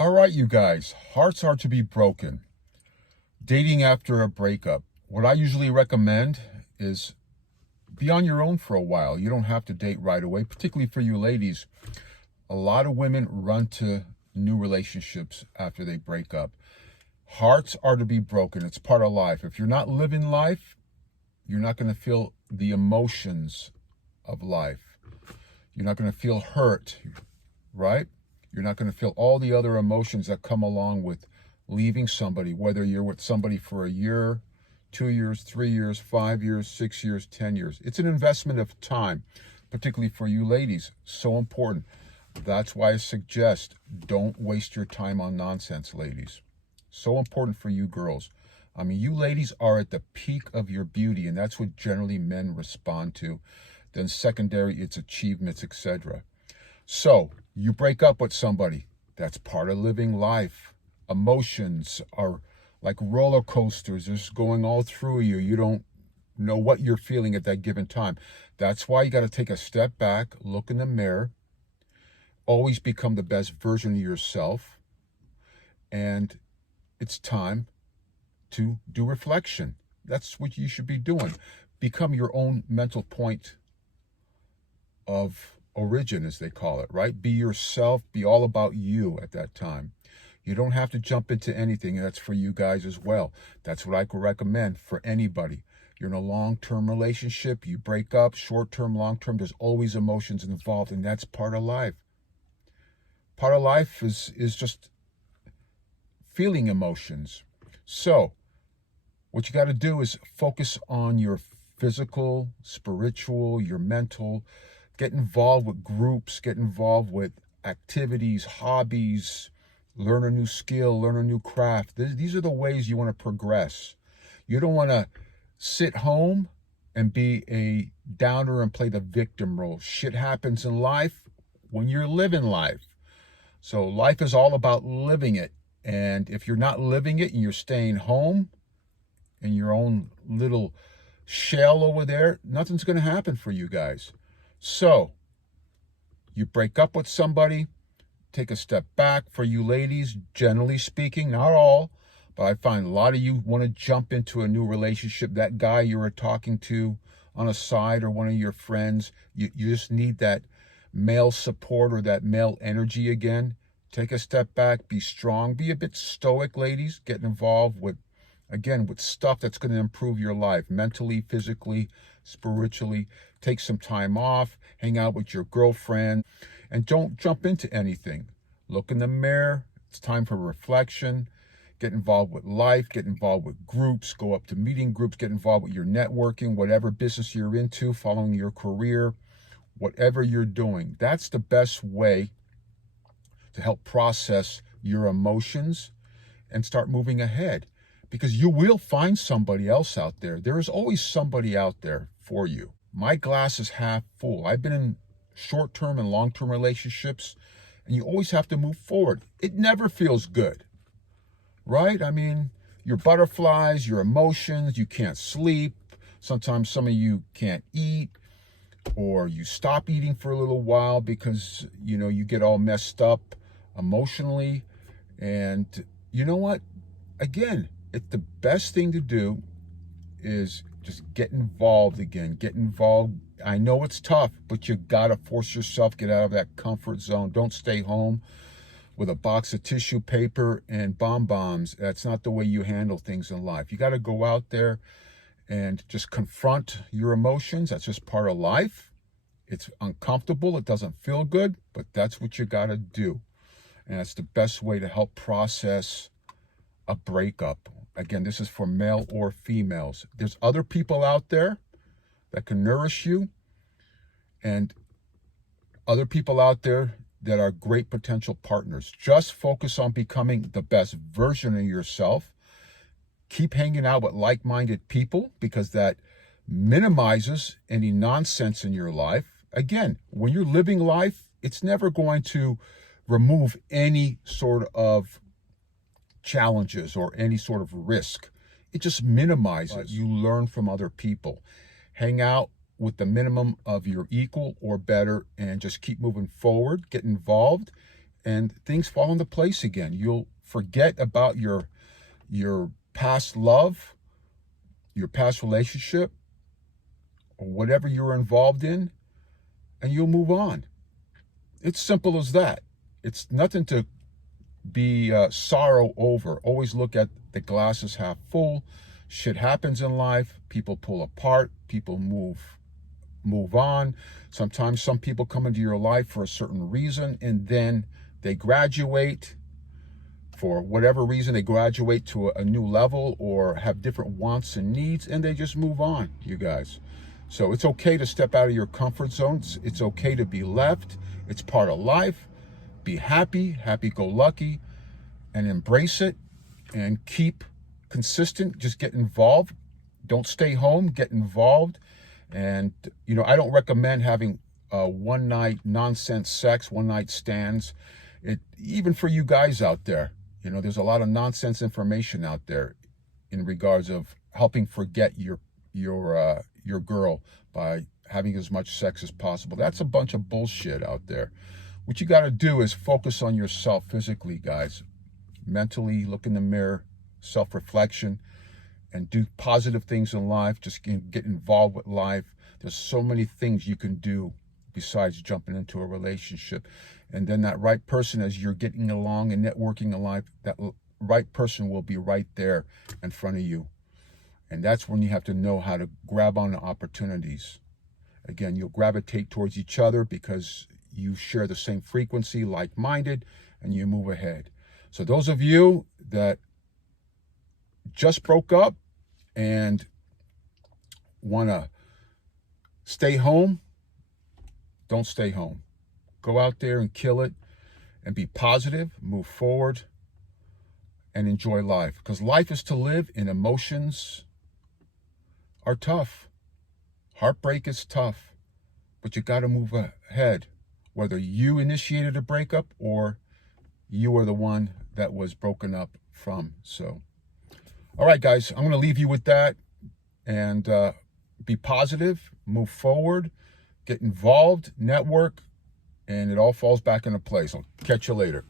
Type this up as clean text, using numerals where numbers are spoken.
All right, you guys, hearts are to be broken. Dating after a breakup. What I usually recommend is be on your own for a while. You don't have to date right away, particularly for you ladies. A lot of women run to new relationships after they break up. Hearts are to be broken. It's part of life. If you're not living life, you're not going to feel the emotions of life. You're not going to feel hurt, right? You're not going to feel all the other emotions that come along with leaving somebody, whether you're with somebody for a year, 2 years, 3 years, 5 years, 6 years, 10 years. It's an investment of time, particularly for you ladies. So important. That's why I suggest don't waste your time on nonsense, ladies. So important for you girls. I mean, you ladies are at the peak of your beauty, and that's what generally men respond to. Then secondary, it's achievements, etc. So you break up with somebody. That's part of living life. Emotions are like roller coasters. They're just going all through you. You don't know what you're feeling at that given time. That's why you got to take a step back, look in the mirror, always become the best version of yourself. And it's time to do reflection. That's what you should be doing. Become your own mental point of origin, as they call it, right? Be yourself, be all about you at that time. You don't have to jump into anything. That's for you guys as well. That's what I could recommend for anybody. You're in a long-term relationship, you break up, short-term, long-term, there's always emotions involved, and that's part of life. Part of life is just feeling emotions. So what you got to do is focus on your physical, spiritual, your mental. Get involved with groups, get involved with activities, hobbies, learn a new skill, learn a new craft. These are the ways you want to progress. You don't want to sit home and be a downer and play the victim role. Shit happens in life when you're living life. So life is all about living it. And if you're not living it and you're staying home in your own little shell over there, nothing's going to happen for you guys. So you break up with somebody, take a step back. For you ladies, generally speaking, not all, but I find a lot of you want to jump into a new relationship. That guy you were talking to on a side or one of your friends, you just need that male support or that male energy again. Take a step back, be strong, be a bit stoic, ladies. Get involved with, again, with stuff that's going to improve your life, mentally, physically, spiritually. Take some time off, hang out with your girlfriend, and don't jump into anything. Look in the mirror. It's time for reflection. Get involved with life, get involved with groups, go up to meeting groups, get involved with your networking, whatever business you're into, following your career, whatever you're doing. That's the best way to help process your emotions and start moving ahead, because you will find somebody else out there. There is always somebody out there for you. My glass is half full. I've been in short-term and long-term relationships, and you always have to move forward. It never feels good, right? I mean, your butterflies, your emotions, you can't sleep. Sometimes some of you can't eat, or you stop eating for a little while because, you get all messed up emotionally. And you know what? Again, the best thing to do is just get involved again. Get involved. I know it's tough, but you got to force yourself, get out of that comfort zone. Don't stay home with a box of tissue paper and bombs. That's not the way you handle things in life. You got to go out there and just confront your emotions. That's just part of life. It's uncomfortable. It doesn't feel good, but that's what you got to do. And that's the best way to help process a breakup. Again, this is for male or females. There's other people out there that can nourish you, and other people out there that are great potential partners. Just focus on becoming the best version of yourself. Keep hanging out with like-minded people, because that minimizes any nonsense in your life. Again, when you're living life, it's never going to remove any sort of challenges or any sort of risk. It just minimizes. You learn from other people. Hang out with the minimum of your equal or better, and just keep moving forward. Get involved. and things fall into place again. You'll forget about your past love, your past relationship, or whatever you were involved in, and you'll move on. It's simple as that. It's nothing to be sorrow over. Always look at the glass as half full. Shit happens in life. People pull apart. People move on. Sometimes some people come into your life for a certain reason, and then they graduate. For whatever reason, they graduate to a new level or have different wants and needs, and they just move on, you guys. So it's okay to step out of your comfort zones. It's okay to be left. It's part of life. Be happy, happy-go-lucky, and embrace it, and keep consistent. Just get involved. Don't stay home. Get involved. And, I don't recommend having one-night nonsense sex, one-night stands. Even for you guys out there, there's a lot of nonsense information out there in regards of helping forget your girl by having as much sex as possible. That's a bunch of bullshit out there. What you got to do is focus on yourself physically, guys. Mentally, look in the mirror, self-reflection, and do positive things in life. Just get involved with life. There's so many things you can do besides jumping into a relationship. And then that right person, as you're getting along and networking in life, that right person will be right there in front of you. And that's when you have to know how to grab on the opportunities. Again, you'll gravitate towards each other because you share the same frequency, like-minded, and you move ahead. So those of you that just broke up and want to stay home, don't stay home. Go out there and kill it and be positive, move forward, and enjoy life. Because life is to live, and emotions are tough. Heartbreak is tough, but you got to move ahead. Whether you initiated a breakup or you are the one that was broken up from. So, all right, guys, I'm going to leave you with that. And be positive, move forward, get involved, network, and it all falls back into place. I'll catch you later.